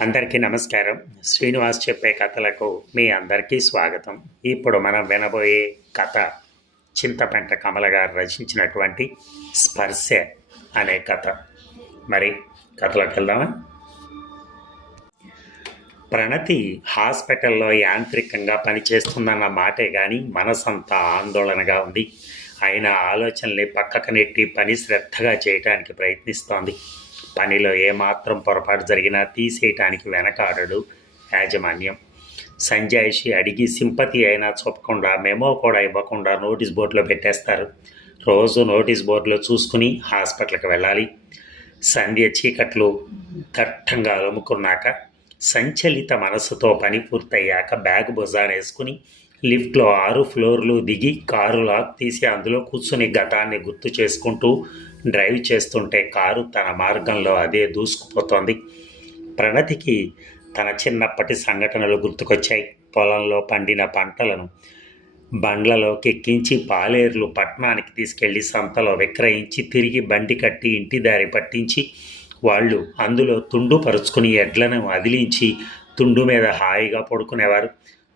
అందరికీ నమస్కారం. శ్రీనివాస్ చెప్పే కథలకు మీ అందరికీ స్వాగతం. ఇప్పుడు మనం వినబోయే కథ చింతపెంట కమల గారు రచించినటువంటి స్పర్శ అనే కథ. మరి కథలోకి వెళ్దామా? ప్రణతి హాస్పిటల్లో యాంత్రికంగా పనిచేస్తుందన్న మాటే కానీ మనసంతా ఆందోళనగా ఉంది. ఆయన ఆలోచనల్ని పక్కకు నెట్టి పని శ్రద్ధగా చేయటానికి ప్రయత్నిస్తోంది. పనిలో ఏమాత్రం పొరపాటు జరిగినా తీసేయటానికి వెనకాడడు యాజమాన్యం. సంజాయిషి అడిగి సింపతి అయినా చూపకుండా మెమో కూడా ఇవ్వకుండా నోటీస్ బోర్డులో పెట్టేస్తారు. రోజు నోటీస్ బోర్డులో చూసుకుని హాస్పిటల్కి వెళ్ళాలి. సంధ్య చీకట్లు దట్టంగా అలుముకున్నాక సంచలిత మనసుతో పని పూర్తయ్యాక బ్యాగ్ భుజాన వేసుకుని లిఫ్ట్లో ఆరు ఫ్లోర్లు దిగి కారు లాక్ తీసి అందులో కూర్చుని గతాన్ని గుర్తు చేసుకుంటూ డ్రైవ్ చేస్తుంటే కారు తన మార్గంలో అదే దూసుకుపోతోంది. ప్రణతికి తన చిన్నప్పటి సంఘటనలు గుర్తుకొచ్చాయి. పొలంలో పండిన పంటలను బండ్లలోకి ఎక్కించి పాలేర్లు పట్టణానికి తీసుకెళ్ళి సంతలో విక్రయించి తిరిగి బండి కట్టి ఇంటి దారి పట్టించి వాళ్ళు అందులో తుండు పరుచుకుని ఎడ్లను అదిలించి తుండు మీద హాయిగా పడుకునేవారు.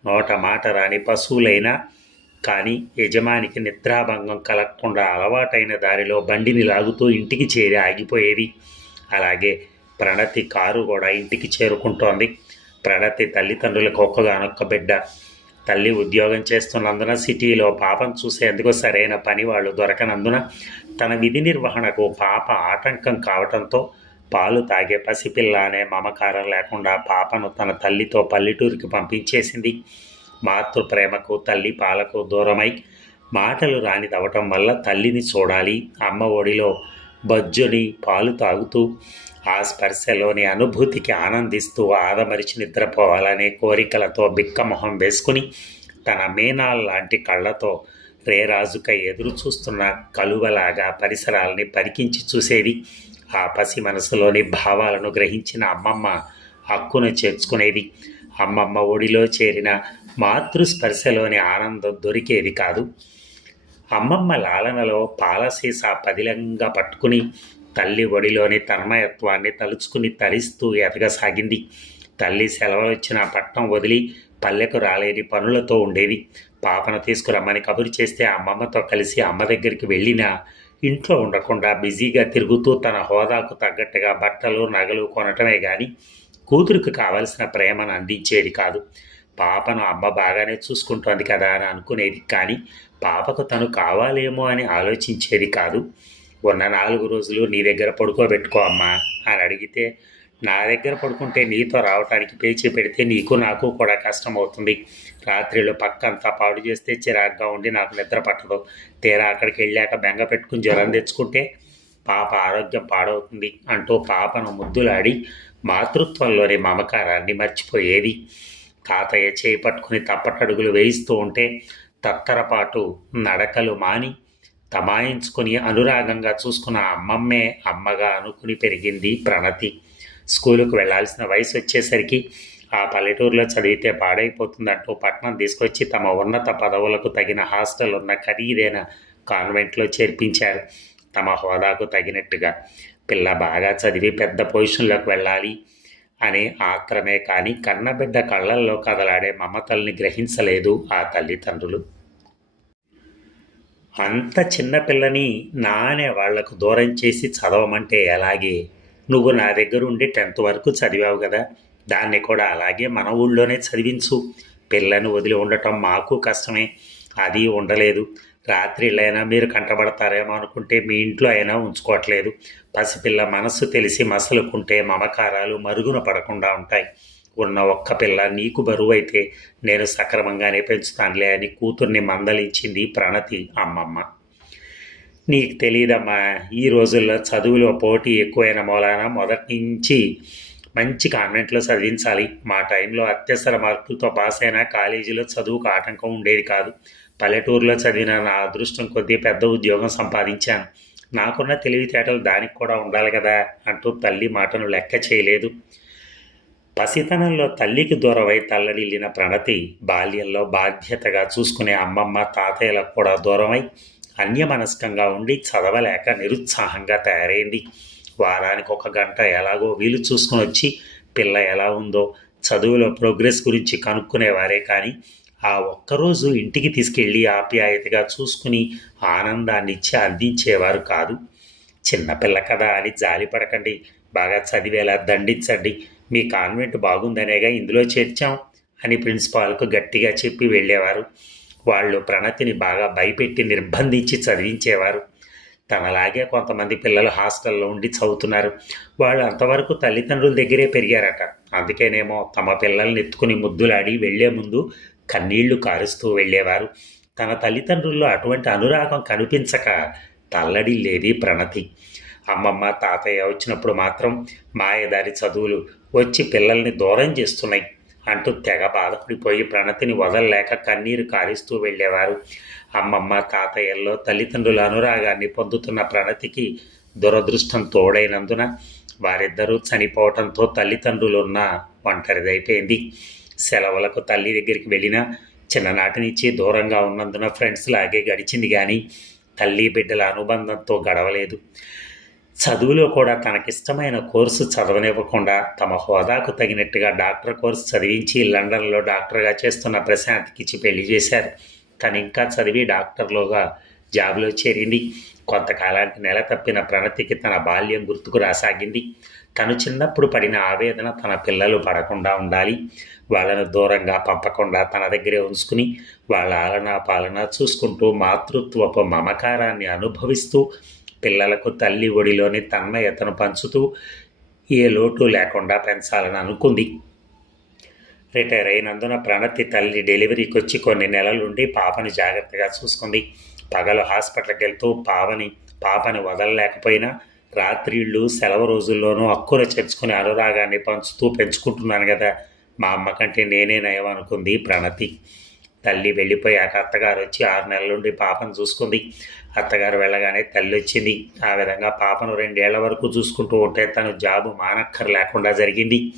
నోట మాట రాని పశువులైనా కానీ యజమానికి నిద్రాభంగం కలగకుండా అలవాటైన దారిలో బండిని లాగుతూ ఇంటికి చేరి ఆగిపోయేవి. అలాగే ప్రణతి కారు కూడా ఇంటికి చేరుకుంటోంది. ప్రణతి తల్లిదండ్రులకు ఒక్కగానొక్క బిడ్డ. తల్లి ఉద్యోగం చేస్తున్నందున సిటీలో పాపం చూసేందుకు సరైన పని వాళ్ళు దొరకనందున తన విధి నిర్వహణకు పాప ఆటంకం కావటంతో పాలు తాగే పసిపిల్ల అనే మమకారం లేకుండా పాపను తన తల్లితో పల్లెటూరికి పంపించేసింది. మాతృప్రేమకు తల్లి పాలకు దూరమై మాటలు రానిదవటం వల్ల తల్లిని చూడాలి అమ్మ ఒడిలో బజ్జుని పాలు తాగుతూ ఆ స్పర్శలోని అనుభూతికి ఆనందిస్తూ ఆదమరిచి నిద్రపోవాలనే కోరికలతో బిక్కమొహం వేసుకుని తన మేనాల్ లాంటి కళ్ళతో రేరాజుకై ఎదురు చూస్తున్న కలువలాగా పరిసరాలని పరికించి చూసేది ఆ పసి మనసులోని భావాలను గ్రహించిన అమ్మమ్మ హక్కును చేర్చుకునేది అమ్మమ్మ ఒడిలో చేరిన మాతృస్పర్శలోని ఆనందం దొరికేది కాదు. అమ్మమ్మ లాలనలో పాలసీసా పదిలంగా పట్టుకుని తల్లి ఒడిలోని తన్మయత్వాన్ని తలుచుకుని తరిస్తూ ఎదగసాగింది. తల్లి సెలవులు ఇచ్చిన వదిలి పల్లెకు రాలేని పనులతో ఉండేది. పాపను తీసుకురమ్మని కబురు చేస్తే అమ్మమ్మతో కలిసి అమ్మ దగ్గరికి వెళ్ళినా ఇంట్లో ఉండకుండా బిజీగా తిరుగుతూ తన హోదాకు తగ్గట్టుగా బట్టలు నగలు కొనటమే కానీ కూతురికి కావలసిన ప్రేమను అందించేది కాదు. పాపను అమ్మ బాగానే చూసుకుంటోంది కదా అని అనుకునేది కానీ పాపకు తను కావాలేమో అని ఆలోచించేది కాదు. ఉన్న నాలుగు రోజులు నీ దగ్గర పడుకోబెట్టుకో అమ్మా అని అడిగితే నా దగ్గర పడుకుంటే నీతో రావటానికి పేచి పెడితే నీకు నాకు కూడా కష్టం అవుతుంది రాత్రిలో పక్కంతా పాడు చేస్తే చిరాగ్గా ఉండి నాకు నిద్ర పట్టదు. తీరా అక్కడికి వెళ్ళాక బెంగ పెట్టుకుని జ్వరం తెచ్చుకుంటే పాప ఆరోగ్యం పాడవుతుంది అంటూ పాపను ముద్దులాడి మాతృత్వంలోని మమకారాన్ని మర్చిపోయేది. తాతయ్య చేయి పట్టుకుని తప్పటడుగులు వేయిస్తూ ఉంటే తత్తరపాటు నడకలు మాని తమాయించుకుని అనురాగంగా చూసుకున్న అమ్మమ్మే అమ్మగా అనుకుని పెరిగింది ప్రణతి. స్కూలుకు వెళ్ళాల్సిన వయసు వచ్చేసరికి ఆ పల్లెటూరులో చదివితే పాడైపోతుందంటూ పట్నం తీసుకొచ్చి తమ ఉన్నత పదవులకు తగిన హాస్టల్ ఉన్న ఖరీదైన కాన్వెంట్లో చేర్పించారు. తమ హోదాకు తగినట్టుగా పిల్ల బాగా చదివి పెద్ద పొజిషన్లోకి వెళ్ళాలి అనే ఆత్రమే కానీ కన్నబిడ్డ కళ్ళల్లో కదలాడే మమతల్ని గ్రహించలేదు ఆ తల్లిదండ్రులు. అంత చిన్న పిల్లని నా అనే వాళ్ళకు దూరం చేసి చదవమంటే ఎలాగే? నువ్వు నా దగ్గర ఉండి టెన్త్ వరకు చదివావు కదా దాన్ని కూడా అలాగే మన ఊళ్ళోనే చదివించు. పిల్లని వదిలి ఉండటం మాకు కష్టమే అది ఉండలేదు. రాత్రిళ్ళైనా మీరు కంటపడతారేమో అనుకుంటే మీ ఇంట్లో అయినా ఉంచుకోవట్లేదు. పసిపిల్ల మనస్సు తెలిసి మసలుకుంటే మమకారాలు మరుగున పడకుండా ఉంటాయి. ఉన్న ఒక్క పిల్ల నీకు బరువు అయితే నేను సక్రమంగానే పెంచుతానులే అని కూతుర్ని మందలించింది ప్రణతి అమ్మమ్మ. నీకు తెలియదమ్మా ఈ రోజుల్లో చదువులో పోటీ ఎక్కువైన మూలాన మొదటి నుంచి మంచి కాన్వెంట్లో చదివించాలి. మా టైంలో అత్యవసర మార్కులతో పాస్ అయినా కాలేజీలో చదువుకు ఆటంకం ఉండేది కాదు. పల్లెటూరులో చదివిన నా అదృష్టం కొద్దీ పెద్ద ఉద్యోగం సంపాదించాను. నాకున్న తెలివితేటలు దానికి కూడా ఉండాలి కదా అంటూ తల్లి మాటను లెక్క చేయలేదు. పసితనంలో తల్లికి దూరమై తల్లడిల్లిన ప్రణతి బాల్యంలో బాధ్యతగా చూసుకునే అమ్మమ్మ తాతయ్యలకు కూడా దూరమై అన్యమనస్కంగా ఉండి చదవలేక నిరుత్సాహంగా తయారైంది. వారానికి ఒక గంట ఎలాగో వీలు చూసుకుని వచ్చి పిల్ల ఎలా ఉందో చదువులో ప్రోగ్రెస్ గురించి కనుక్కునేవారే కానీ ఆ ఒక్కరోజు ఇంటికి తీసుకెళ్ళి ఆప్యాయతగా చూసుకుని ఆనందాన్నిచ్చి అందించేవారు కాదు. చిన్నపిల్ల కదా అని జాలిపడకండి బాగా చదివేలా దండించండి. మీ కాన్వెంట్ బాగుందనేగా ఇందులో చేర్చాం అని ప్రిన్సిపాల్కు గట్టిగా చెప్పి వెళ్ళేవారు. వాళ్ళు ప్రణతిని బాగా భయపెట్టి నిర్బంధించి చదివించేవారు. తనలాగే కొంతమంది పిల్లలు హాస్టల్లో ఉండి చదువుతున్నారు. వాళ్ళు అంతవరకు తల్లిదండ్రుల దగ్గరే పెరిగారట. అందుకేనేమో తమ పిల్లల్ని ఎత్తుకుని ముద్దులాడి వెళ్ళే ముందు కన్నీళ్ళు కారుస్తూ వెళ్ళేవారు. తన తల్లిదండ్రుల్లో అటువంటి అనురాగం కనిపించక తల్లడిల్లేది ప్రణతి. అమ్మమ్మ తాతయ్య వచ్చినప్పుడు మాత్రం మాయదారి చదువులు వచ్చి పిల్లల్ని దూరం చేస్తున్నాయి అంటూ తెగ బాధపడిపోయి ప్రణతిని వదలలేక కన్నీరు కారిస్తూ వెళ్ళేవారు. అమ్మమ్మ తాతయ్యల్లో తల్లిదండ్రుల అనురాగాన్ని పొందుతున్న ప్రణతికి దురదృష్టం తోడైనందున వారిద్దరూ చనిపోవటంతో తల్లిదండ్రులున్న ఒంటరిదైపోయింది. సెలవులకు తల్లి దగ్గరికి వెళ్ళినా చిన్ననాటి నుంచి దూరంగా ఉన్నందున ఫ్రెండ్స్ లాగే గడిచింది కానీ తల్లి బిడ్డల అనుబంధంతో గడవలేదు. చదువులో కూడా తనకిష్టమైన కోర్సు చదవనివ్వకుండా తమ హోదాకు తగినట్టుగా డాక్టర్ కోర్సు చదివించి లండన్లో డాక్టర్గా చేస్తున్న ప్రశాంత్కి ఇచ్చి పెళ్ళి చేశారు. తను ఇంకా చదివి డాక్టర్లోగా జాబ్లో చేరింది. కొంతకాలానికి నెల తప్పిన ప్రణతికి తన బాల్యం గుర్తుకు రాసాగింది. తను చిన్నప్పుడు పడిన ఆవేదన తన పిల్లలు పడకుండా ఉండాలి. వాళ్ళను దూరంగా పంపకుండా తన దగ్గరే ఉంచుకుని వాళ్ళ ఆలనా పాలన చూసుకుంటూ మాతృత్వపు మమకారాన్ని అనుభవిస్తూ పిల్లలకు తల్లి ఒడిలోని తన్మయతను పంచుతూ ఏ లోటు లేకుండా పెంచాలని అనుకుంది. రిటైర్ అయినందున ప్రణతి తల్లి డెలివరీకి వచ్చి కొన్ని నెలలుండి పాపని జాగ్రత్తగా చూసుకుంది. పగలు హాస్పిటల్కి వెళ్తూ పావని పాపని వదలలేకపోయినా రాత్రిళ్ళు సెలవు రోజుల్లోనూ అక్కుర చేర్చుకుని అనురాగాన్ని పంచుతూ పెంచుకుంటున్నాను కదా. మా అమ్మ కంటే నేనే నయం అనుకుంది ప్రణతి. తల్లి వెళ్ళిపోయాక అత్తగారు వచ్చి ఆరు నెలల నుండి పాపను చూసుకుంది. అత్తగారు వెళ్ళగానే తల్లి వచ్చింది. ఆ విధంగా పాపను రెండేళ్ళ వరకు చూసుకుంటూ ఉంటే తను జాబు మానక్కర్ లేకుండా జరిగింది.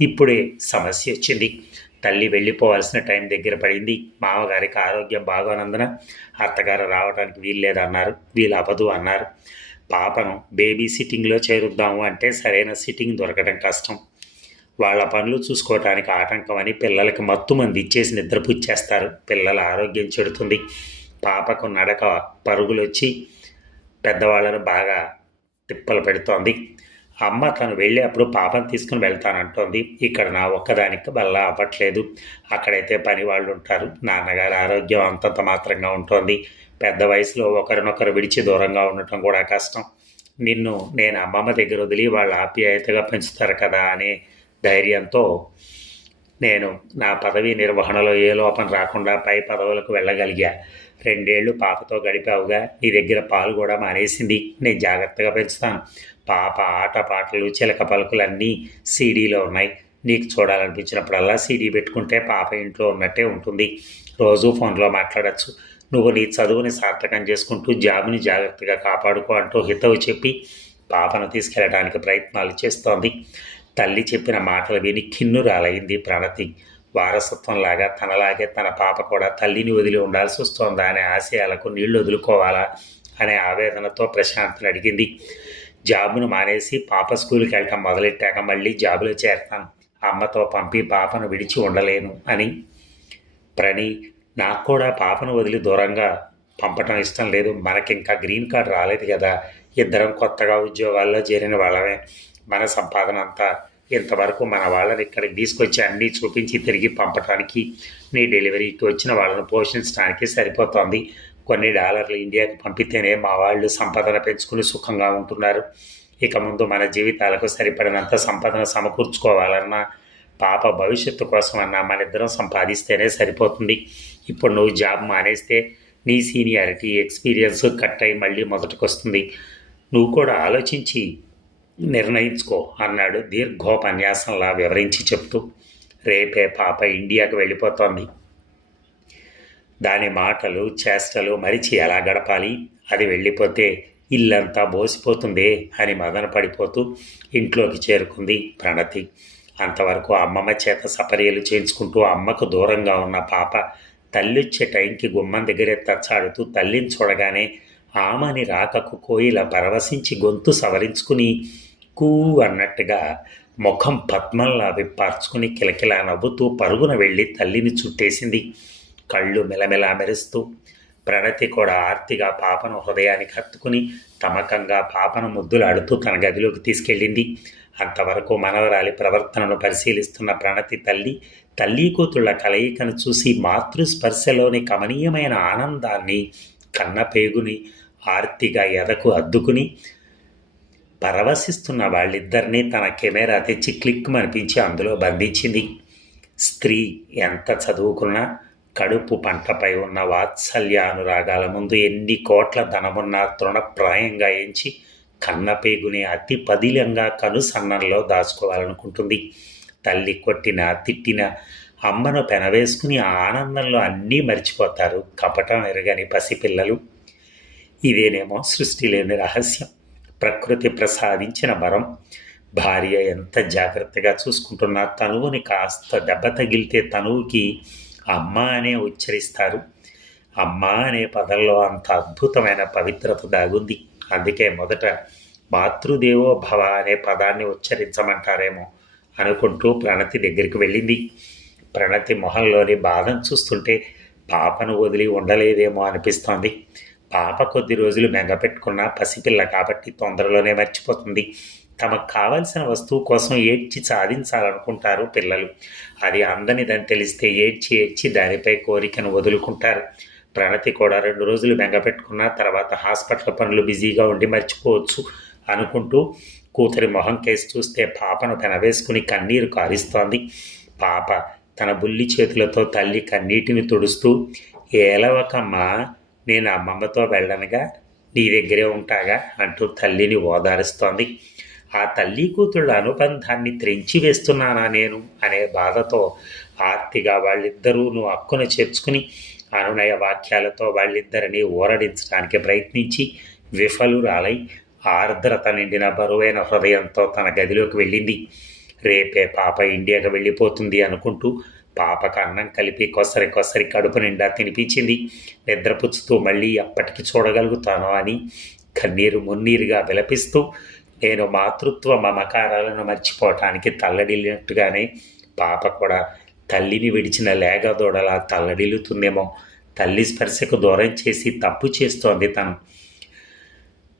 ఇప్పుడే సమస్య వచ్చింది. తల్లి వెళ్ళిపోవాల్సిన టైం దగ్గర పడింది. మామగారికి ఆరోగ్యం బాగోనందున అత్తగారు రావడానికి వీల్లేదన్నారు. వీలు అవ్వదు అన్నారు. పాపను బేబీ సిట్టింగ్లో చేరుద్దాము అంటే సరైన సిట్టింగ్ దొరకడం కష్టం. వాళ్ళ పనులు చూసుకోవటానికి ఆటంకం అని పిల్లలకి మత్తు మంది ఇచ్చేసి నిద్రపుచ్చేస్తారు. పిల్లల ఆరోగ్యం చెడుతుంది. పాపకు నడక పరుగులు వచ్చి పెద్దవాళ్ళను బాగా తిప్పలు పెడుతోంది. అమ్మ తను వెళ్ళేప్పుడు పాపను తీసుకుని వెళ్తానంటోంది ఇక్కడ నా ఒక్కదానికి వల్ల అవ్వట్లేదు. అక్కడైతే పని వాళ్ళు ఉంటారు. నాన్నగారి ఆరోగ్యం అంతంత మాత్రంగా ఉంటుంది. పెద్ద వయసులో ఒకరినొకరు విడిచి దూరంగా ఉండటం కూడా కష్టం. నిన్ను నేను అమ్మమ్మ దగ్గర వదిలి వాళ్ళు ఆప్యాయతగా పెంచుతారు కదా అనే ధైర్యంతో నేను నా పదవి నిర్వహణలో ఏ లోపం రాకుండా పై పదవులకు వెళ్ళగలిగా. రెండేళ్ళు పాపతో గడిపావుగా. నీ దగ్గర పాలు కూడా మానేసింది. నేను జాగ్రత్తగా పెంచుతాను. పాప ఆట పాటలు చిలక పలుకులు అన్నీ సీడీలో ఉన్నాయి. నీకు చూడాలనిపించినప్పుడల్లా సీడీ పెట్టుకుంటే పాప ఇంట్లో ఉన్నట్టే ఉంటుంది. రోజు ఫోన్లో మాట్లాడచ్చు. నువ్వు నీ చదువుని సార్థకం చేసుకుంటూ జాబుని జాగ్రత్తగా కాపాడుకో అంటూ హితవు చెప్పి పాపను తీసుకెళ్ళడానికి ప్రయత్నాలు చేస్తోంది. తల్లి చెప్పిన మాటలు విని కిన్నురాలైంది ప్రణతి. వారసత్వంలాగా తనలాగే తన పాప కూడా తల్లిని వదిలి ఉండాల్సి వస్తోందా అనే ఆశయాలకు నీళ్ళు వదులుకోవాలా అనే ఆవేదనతో ప్రశాంతిని అడిగింది. జాబును మానేసి పాప స్కూల్కి వెళ్ళటం మొదలెట్టాక మళ్ళీ జాబులో చేరతాను అమ్మతో పంపి పాపను విడిచి ఉండలేను అని. ప్రణి నాకు కూడా పాపను వదిలి దూరంగా పంపటం ఇష్టం లేదు. మనకింకా గ్రీన్ కార్డ్ రాలేదు కదా. ఇద్దరం కొత్తగా ఉద్యోగాల్లో చేరిన వాళ్ళమే. మన సంపాదన అంతా ఇంతవరకు మన వాళ్ళని ఇక్కడికి తీసుకొచ్చి అన్నీ చూపించి తిరిగి పంపటానికి నీ డెలివరీకి వచ్చిన వాళ్ళను పోషించడానికి సరిపోతోంది. కొన్ని డాలర్లు ఇండియాకి పంపితేనే మా వాళ్ళు సంపదన పెంచుకుని సుఖంగా ఉంటున్నారు. ఇక ముందు మన జీవితాలకు సరిపడినంత సంపదన సమకూర్చుకోవాలన్నా పాప భవిష్యత్తు కోసం అన్నా మన ఇద్దరం సంపాదిస్తేనే సరిపోతుంది. ఇప్పుడు నువ్వు జాబ్ మానేస్తే నీ సీనియారిటీ ఎక్స్పీరియన్స్ కట్ అయి మళ్ళీ మొదటికొస్తుంది. నువ్వు కూడా ఆలోచించి నిర్ణయించుకో అన్నాడు దీర్ఘోపన్యాసంలా వివరించి చెప్తూ. రేపే పాప ఇండియాకు వెళ్ళిపోతోంది. దాని మాటలు చేష్టలు మరిచి ఎలా గడపాలి? అది వెళ్ళిపోతే ఇల్లంతా బోసిపోతుందే అని మదన పడిపోతూ ఇంట్లోకి చేరుకుంది ప్రణతి. అంతవరకు అమ్మమ్మ చేత సపర్యలు చేయించుకుంటూ అమ్మకు దూరంగా ఉన్న పాప తల్లిచ్చే టైంకి గుమ్మం దగ్గరే తచ్చాడుతూ తల్లిని చూడగానే ఆమెని రాకకు కోయిల పరవశించి గొంతు సవరించుకుని కూ అన్నట్టుగా ముఖం పద్మంలా విప్పార్చుకుని కిలకిలా నవ్వుతూ పరుగున వెళ్ళి తల్లిని చుట్టేసింది. కళ్ళు మెలమెలా మెరుస్తూ ప్రణతి కూడా ఆర్తిగా పాపను హృదయానికి హత్తుకుని తమకంగా పాపను ముద్దులాడుతూ తన గదిలోకి తీసుకెళ్ళింది. అంతవరకు మనవరాలి ప్రవర్తనను పరిశీలిస్తున్న ప్రణతి తల్లి తల్లి కూతుళ్ళ కలయికను చూసి మాతృస్పర్శలోని కమనీయమైన ఆనందాన్ని కన్నపేగుని ఆర్తిగా ఎదకు అద్దుకుని పరవశిస్తున్న వాళ్ళిద్దరినీ తన కెమెరా తెచ్చి క్లిక్ అనిపించి అందులో బంధించింది. స్త్రీ ఎంత చదువుకున్నా కడుపు పంటపై ఉన్న వాత్సల్యానురాగాల ముందు ఎన్ని కోట్ల ధనమున్నా తృణప్రాయంగా ఎంచి కన్నపేగునే అతి పదిలంగా కనుసన్నంలో దాచుకోవాలనుకుంటుంది. తల్లి కొట్టిన తిట్టిన అమ్మను పెనవేసుకుని ఆనందంలో అన్నీ మర్చిపోతారు. కపటం ఎరగని పసిపిల్లలు. ఇదేనేమో సృష్టి లేని రహస్యం. ప్రకృతి ప్రసాదించిన వరం. భార్య ఎంత జాగ్రత్తగా చూసుకుంటున్నా తనువుని కాస్త దెబ్బ తగిలితే తనువుకి అమ్మ అనే ఉచ్చరిస్తారు. అమ్మ అనే పదంలో అంత అద్భుతమైన పవిత్రత దాగుంది. అందుకే మొదట మాతృదేవో భవ అనే పదాన్ని ఉచ్చరించమంటారేమో అనుకుంటూ ప్రణతి దగ్గరికి వెళ్ళింది. ప్రణతి మొహంలోని బాధను చూస్తుంటే పాపను వదిలి ఉండలేదేమో అనిపిస్తోంది. పాప కొద్ది రోజులు మెంగపెట్టుకున్న పసిపిల్ల కాబట్టి తొందరలోనే మర్చిపోతుంది. తమకు కావలసిన వస్తువు కోసం ఏడ్చి సాధించాలనుకుంటారు పిల్లలు. అది అందనిదని తెలిస్తే ఏడ్చి ఏడ్చి దానిపై కోరికను వదులుకుంటారు. ప్రణతి కూడా రెండు రోజులు బెంగపెట్టుకున్న తర్వాత హాస్పిటల్ పనులు బిజీగా ఉండి మర్చిపోవచ్చు అనుకుంటూ కూతురి మొహం కేసి చూస్తే పాపను పెనవేసుకుని కన్నీరు కారిస్తోంది. పాప తన బుల్లి చేతులతో తల్లి కన్నీటిని తుడుస్తూ ఏలవకమ్మా నేను అమ్మమ్మతో వెళ్ళనగా నీ దగ్గరే ఉంటాగా అంటూ తల్లిని ఓదారుస్తోంది. ఆ తల్లి కూతుళ్ళ అనుబంధాన్ని త్రెంచివేస్తున్నానా నేను అనే బాధతో ఆర్తిగా వాళ్ళిద్దరూ నువ్వు అక్కున చేర్చుకుని అనునయ వాక్యాలతో వాళ్ళిద్దరిని ఊరడించడానికి ప్రయత్నించి విఫలురాలై ఆర్ద్రత నిండిన బరువైన హృదయంతో తన గదిలోకి వెళ్ళింది. రేపే పాప ఇండియాకి వెళ్ళిపోతుంది అనుకుంటూ పాపకు అన్నం కలిపి కొసరి కొసరి కడుపు నిండా తినిపించింది. నిద్రపుచ్చుతూ మళ్ళీ అప్పటికి చూడగలుగుతాను అని కన్నీరు మున్నీరుగా విలపిస్తూ నేను మాతృత్వ మమకారాలను మర్చిపోవటానికి తల్లడిల్లినట్టుగానే పాప కూడా తల్లిని విడిచిన లేగదోడలా తల్లడిల్లుతుందేమో. తల్లి స్పర్శకు దూరం చేసి తప్పు చేస్తోంది తను.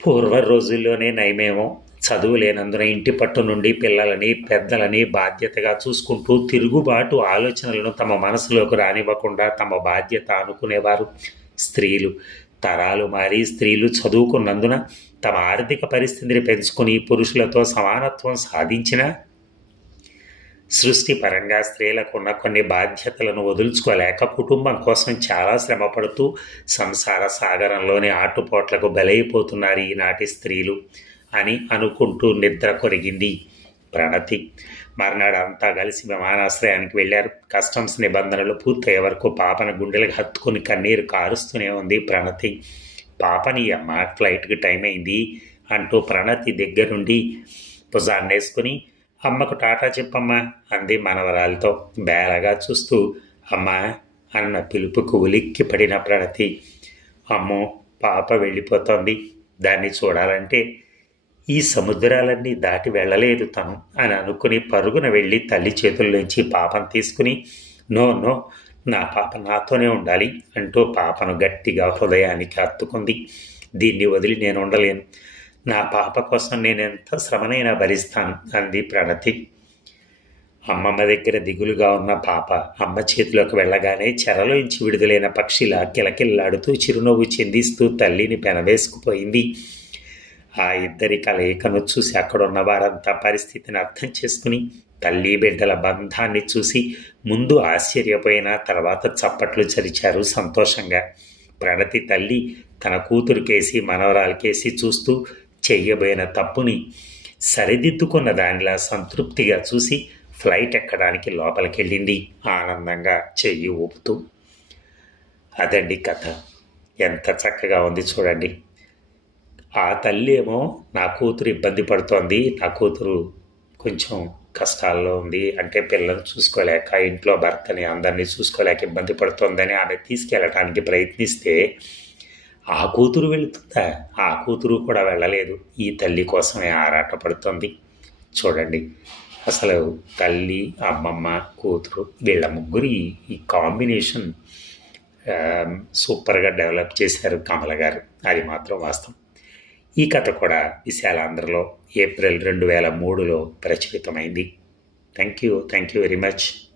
పూర్వ రోజుల్లోనే నయమేమో. చదువు లేనందున ఇంటి పట్టు నుండి పిల్లలని పెద్దలని బాధ్యతగా చూసుకుంటూ తిరుగుబాటు ఆలోచనలను తమ మనసులోకి రానివ్వకుండా తమ బాధ్యత అనుకునేవారు స్త్రీలు తరాలు మారి స్త్రీలు చదువుకున్నందున తమ ఆర్థిక పరిస్థితిని పెంచుకుని పురుషులతో సమానత్వం సాధించిన సృష్టి పరంగా స్త్రీలకు ఉన్న కొన్ని బాధ్యతలను వదులుచుకోలేక కుటుంబం కోసం చాలా శ్రమపడుతూ సంసార సాగరంలోని ఆటుపోట్లకు బలైపోతున్నారు ఈనాటి స్త్రీలు అని అనుకుంటూ నిద్ర కొరిగింది ప్రణతి. మర్నాడు అంతా కలిసి విమానాశ్రయానికి వెళ్ళారు. కస్టమ్స్ నిబంధనలు పూర్తయ్యే వరకు పాపన గుండెలకు హత్తుకుని కన్నీరు కారుస్తూనే ఉంది ప్రణతి. పాపని అమ్మ ఫ్లైట్కి టైం అయింది అంటూ ప్రణతి దగ్గరుండి భుజాన్నేసుకుని అమ్మకు టాటా చెప్పమ్మా అంది మనవరాలతో బేలగా చూస్తూ. అమ్మా అన్న పిలుపుకు ఉలిక్కి పడిన ప్రణతి. అమ్మో పాప వెళ్ళిపోతోంది. దాన్ని చూడాలంటే ఈ సముద్రాలన్నీ దాటి వెళ్ళలేదు తను అని అనుకుని పరుగున వెళ్ళి తల్లి చేతుల్లోంచి పాపం తీసుకుని నో నో నా పాప నాతోనే ఉండాలి అంటూ పాపను గట్టిగా హృదయానికి హత్తుకుంది దీన్ని వదిలి నేను ఉండలేను. నా పాప కోసం నేను ఎంత శ్రమనైనా భరిస్తాను అంది ప్రణతి. అమ్మమ్మ దగ్గర దిగులుగా ఉన్న పాప అమ్మ చేతిలోకి వెళ్ళగానే చెరలోంచి విడుదలైన పక్షిలా కిలకిల్లాడుతూ చిరునవ్వు చెందిస్తూ తల్లిని పెనవేసుకుపోయింది. ఆ ఇద్దరి కలయికను చూసి అక్కడున్న వారంతా పరిస్థితిని అర్థం చేసుకుని తల్లి బిడ్డల బంధాన్ని చూసి ముందు ఆశ్చర్యపోయిన తర్వాత చప్పట్లు చరిచారు సంతోషంగా. ప్రణతి తల్లి తన కూతురుకేసి మనవరాలకేసి చూస్తూ చెయ్యబోయిన తప్పుని సరిదిద్దుకున్న దానిలా సంతృప్తిగా చూసి ఫ్లైట్ ఎక్కడానికి లోపలికెళ్ళింది ఆనందంగా చెయ్యి ఊపుతూ. అదండి కథ. ఎంత చక్కగా ఉంది చూడండి. ఆ తల్లి ఏమో నా కూతురు ఇబ్బంది పడుతోంది నా కూతురు కొంచెం కష్టాల్లో ఉంది. అంటే పిల్లల్ని చూసుకోలేక ఇంట్లో భర్తని అందరినీ చూసుకోలేక ఇబ్బంది పడుతోందని ఆమె తీసుకెళ్ళటానికి ప్రయత్నిస్తే ఆ కూతురు వెళుతుందా? ఆ కూతురు కూడా వెళ్ళలేదు. ఈ తల్లి కోసమే ఆరాటపడుతోంది చూడండి. అసలు తల్లి అమ్మమ్మ కూతురు వీళ్ళ ముగ్గురి ఈ కాంబినేషన్ సూపర్గా డెవలప్ చేశారు కమల గారు. అది మాత్రం వాస్తవం. ఈ కథ కూడా విశాలాంధ్రలో ఏప్రిల్ రెండు వేల మూడులో ప్రచురితమైంది. Thank you thank you very much